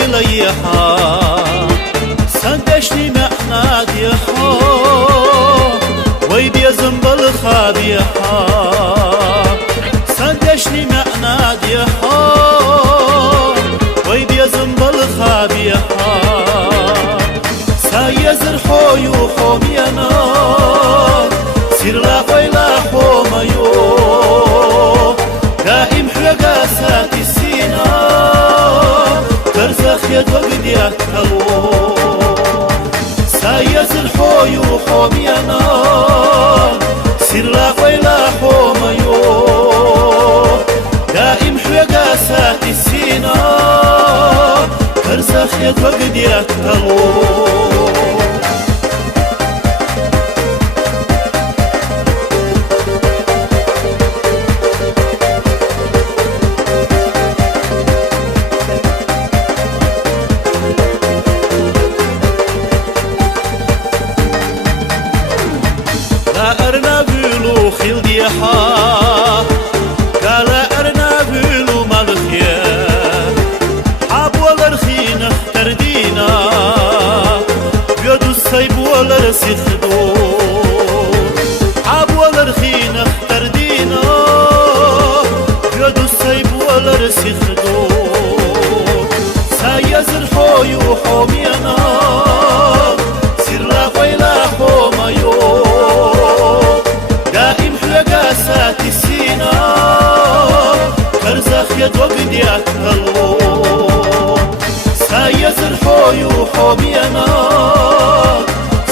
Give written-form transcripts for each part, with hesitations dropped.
ويليحا سندشني معنا ديحا ويبيزم بالخابيحا سندشني معنا ديحا ويبيزم بالخابيحا سايزر حويو حومينا سير لا ويلا حوميو دائم حلقا ساتي السينا ترزخ يد وقديات تلو سايزر حويو حومينا سير لا ويلا حوميو دائم حلقا ساتي السينا ترزخ يد وقديات تلو أرنبيلو خيل ديحا قال أرنبيلو مالخيا حاب والرخين اختر دينا بيدو الصيب والرسي خدو حاب والرخين اختر دينا بيدو الصيب والرسي خدو سايزر حويو حومينا سير لا ويلا حوميو ساتي السينا ترزخ يد وقديات تلو سايزر حويو حومينا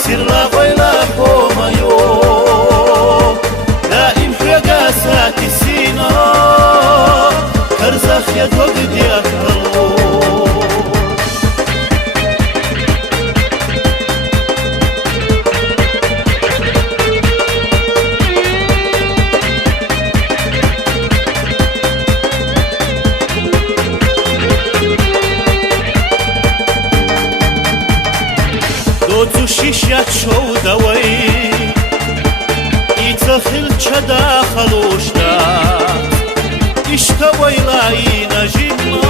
سير لا ويلا حوميو دائم حلقا ساتي السينا ترزخ يد وقديات تلو دوتو شيشات شو دوي يتخل چدا خلوشتا اشتوي لاي نجمنا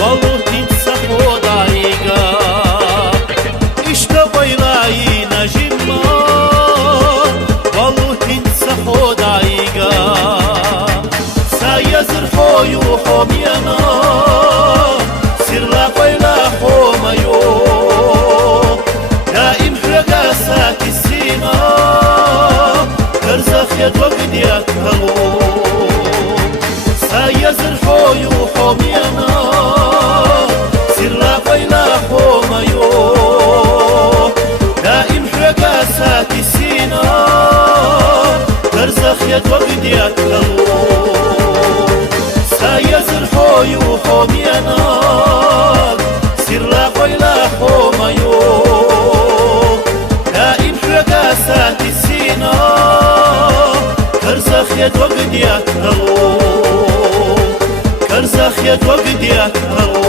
والله تنسى خدايقا اشتوي لاي نجمنا والله تنسى خدايقا سايزر حويو حومينا سير لا ويلا حوميو ساتي السينا ترزخ يد وقديات تلو سايزر حويو حومينا سير لا ويلا حوميو دائم حلقا ساتي السينا ترزخ يد وقديات تلو سايزر حويو حومينا سير لا ويلا حوميو ساتي السينا كرزخ يد وقديات تلو كرزخ يد وقديات تلو